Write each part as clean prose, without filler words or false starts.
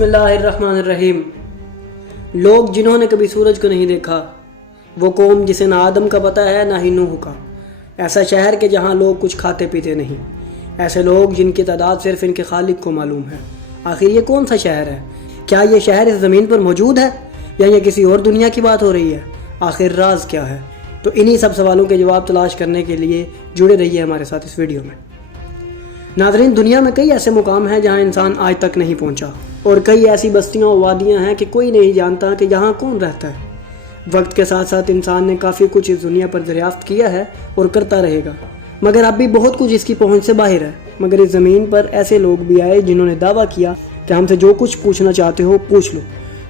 बिस्मिल्लाहिर्रहमानिर्रहीम। लोग जिन्होंने कभी सूरज को नहीं देखा, वो कौम जिसे ना आदम का पता है ना ही नूह का, ऐसा शहर के जहाँ लोग कुछ खाते पीते नहीं, ऐसे लोग जिनकी तादाद सिर्फ इनके खालिक को मालूम है। आखिर ये कौन सा शहर है? क्या ये शहर इस ज़मीन पर मौजूद है या ये किसी और दुनिया की बात हो रही है? आखिर राज क्या है? तो इन्हीं सब सवालों के जवाब तलाश करने के लिए जुड़े रहिए हमारे साथ इस वीडियो में। नाज़रीन, दुनिया में कई ऐसे मुकाम हैं जहां इंसान आज तक नहीं पहुंचा, और कई ऐसी बस्तियां और वादियां हैं कि कोई नहीं जानता कि यहाँ कौन रहता है। वक्त के साथ साथ इंसान ने काफ़ी कुछ इस दुनिया पर दरियाफ्त किया है और करता रहेगा, मगर अब भी बहुत कुछ इसकी पहुंच से बाहर है। मगर इस ज़मीन पर ऐसे लोग भी आए जिन्होंने दावा किया कि हमसे जो कुछ पूछना चाहते हो पूछ लो।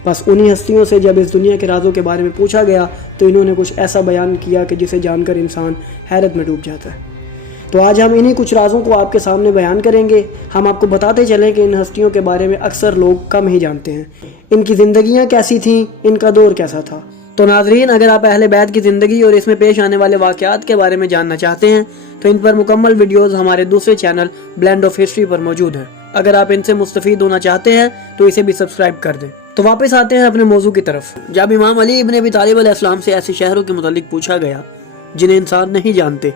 बस उन्हीं हस्तियों से जब इस दुनिया के राजों के बारे में पूछा गया तो इन्होंने कुछ ऐसा बयान किया कि जिसे जानकर इंसान हैरत में डूब जाता है। तो आज हम इन्हीं कुछ राजों को आपके सामने बयान करेंगे। हम आपको बताते चलें कि इन हस्तियों के बारे में अक्सर लोग कम ही जानते हैं। इनकी ज़िंदगियाँ कैसी थीं, इनका दौर कैसा था। तो नाज़रीन, अगर आप अहले बैत की ज़िंदगी और इसमें पेश आने वाले वाक़यात के बारे में जानना चाहते हैं तो इन पर मुकम्मल वीडियोज़ हमारे दूसरे चैनल ब्लेंड ऑफ हिस्ट्री पर मौजूद हैं। अगर आप इनसे मुस्तफ़ीद होना चाहते हैं तो इसे भी सब्सक्राइब कर दें। तो वापस आते हैं अपने मौजू की तरफ। जब इमाम अली इब्न अबी तालिब अलैहिस्सलाम से ऐसे शहरों के मुतालिक पूछा गया जिन्हें इंसान नहीं जानते,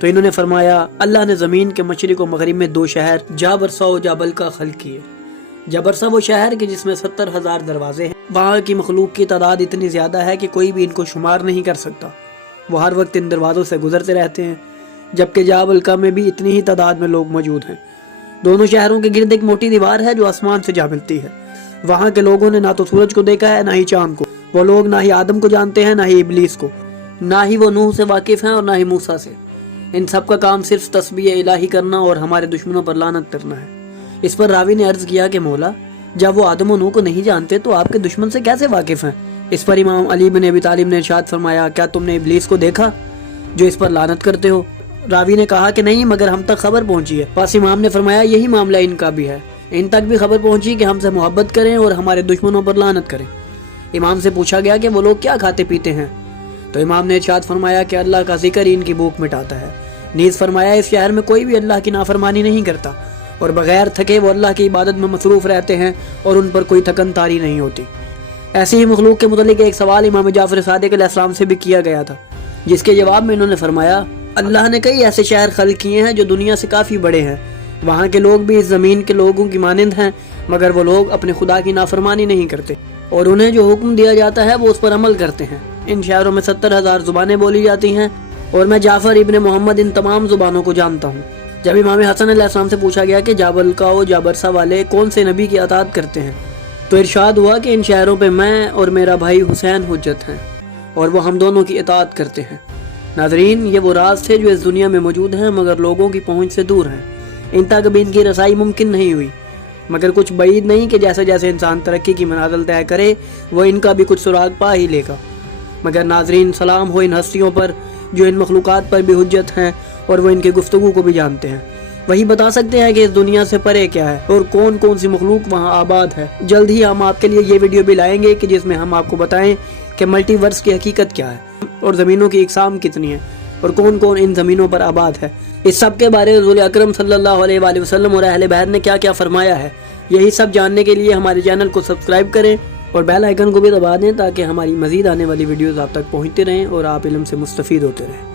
तो इन्होंने फरमाया, अल्लाह ने ज़मीन के मशरिक़ व मग़रिब में दो शहर जाबरसा व जाबल का खल्क़ किए। जाबरसा वो शहर के जिसमें 70,000 दरवाजे हैं। वहाँ की मखलूक की तादाद इतनी ज़्यादा है कि कोई भी इनको शुमार नहीं कर सकता। वो हर वक्त इन दरवाज़ों से गुजरते रहते हैं। जबकि जाबलका में भी इतनी ही तादाद में लोग मौजूद हैं। दोनों शहरों के गिर्द एक मोटी दीवार है जो आसमान से जा मिलती है। वहाँ के लोगों ने ना तो सूरज को देखा है ना ही चाँद को। वो लोग ना ही आदम को जानते हैं ना ही इबलीस को, ना ही वो नूह से वाकिफ़ हैं और ना ही मूसा से। इन सब का काम सिर्फ तस्बीह इलाही करना और हमारे दुश्मनों पर लानत करना है। इस पर रावी ने अर्ज किया कि मौला, जब वो आदम और नूह को नहीं जानते तो आपके दुश्मन से कैसे वाकिफ़ हैं? इस पर इमाम अली बिन अबी तालिब ने इरशाद फरमाया, क्या तुमने इबलीस को देखा जो इस पर लानत करते हो? रावी ने कहा कि नहीं, मगर हम तक खबर पहुंची है। बस इमाम ने फरमाया, यही मामला इनका भी है। इन तक भी खबर पहुंची कि हमसे मोहब्बत करें और हमारे दुश्मनों पर लानत करें। इमाम से पूछा गया कि वो लोग क्या खाते पीते हैं, तो इमाम ने इरशाद फरमाया कि अल्लाह का जिक्र ही इनकी भूख मिटाता है। नीज़ फरमाया, इस शहर में कोई भी अल्लाह की नाफरमानी नहीं करता और बगैर थके वो अल्लाह की इबादत में मसरूफ़ रहते हैं और उन पर कोई थकन तारी नहीं होती। ऐसे ही मखलूक के मुतालिक एक सवाल इमाम जाफ़र सादिक़ अलैहिस्सलाम से भी किया गया था, जिसके जवाब में इन्होंने फरमाया, अल्लाह ने कई ऐसे शहर खल्क़ किए हैं जो दुनिया से काफ़ी बड़े हैं। वहाँ के लोग भी इस ज़मीन के लोगों की मानंद हैं, मगर वो लोग अपने खुदा की नाफरमानी नहीं करते और उन्हें जो हुक्म दिया जाता है वो उस पर अमल करते हैं। इन शहरों में 70,000 ज़ुबानें बोली जाती हैं और मैं जाफ़र इब्न मोहम्मद इन तमाम ज़ुबानों को जानता हूँ। जब इमाम हसन अलैहिस्सलाम से पूछा गया कि जाबलका और जाबरसा वाले कौन से नबी की अताअत करते हैं, तो इरशाद हुआ कि इन शहरों पे मैं और मेरा भाई हुसैन हुज्जत हैं और वो हम दोनों की अताअत करते हैं। नाज़रीन, ये वो राज थे जो इस दुनिया में मौजूद हैं मगर लोगों की पहुँच से दूर हैं। इन तक भी इनकी रसाई मुमकिन नहीं हुई, मगर कुछ बईद नहीं कि जैसे जैसे इंसान तरक्की की मनाज़िल तय करे वो इनका भी कुछ सुराग पा ही लेगा। मगर नाज़रीन, सलाम हो इन हस्तियों पर जो इन मखलूक़ात पर भी हुज्जत हैं और वो इनके गुफ्तगू को भी जानते हैं। वही बता सकते हैं कि इस दुनिया से परे क्या है और कौन कौन सी मखलूक वहाँ आबाद है। जल्द ही हम आपके लिए ये वीडियो भी लाएंगे कि जिसमें हम आपको बताएं कि मल्टीवर्स की हकीकत क्या है और ज़मीनों की इकसाम कितनी है और कौन कौन इन ज़मीनों पर आबाद है। इस सब के बारे में रसूल अकरम सल्लल्लाहु अलैहि वसल्लम और अहले बैत ने क्या क्या फरमाया है, यही सब जानने के लिए हमारे चैनल को सब्सक्राइब करें और बेल आइकन को भी दबा दें ताकि हमारी मज़ीद आने वाली वीडियोज़ आप तक पहुँचती रहें और आप इल्म से मुस्तफ़ीद होते रहें।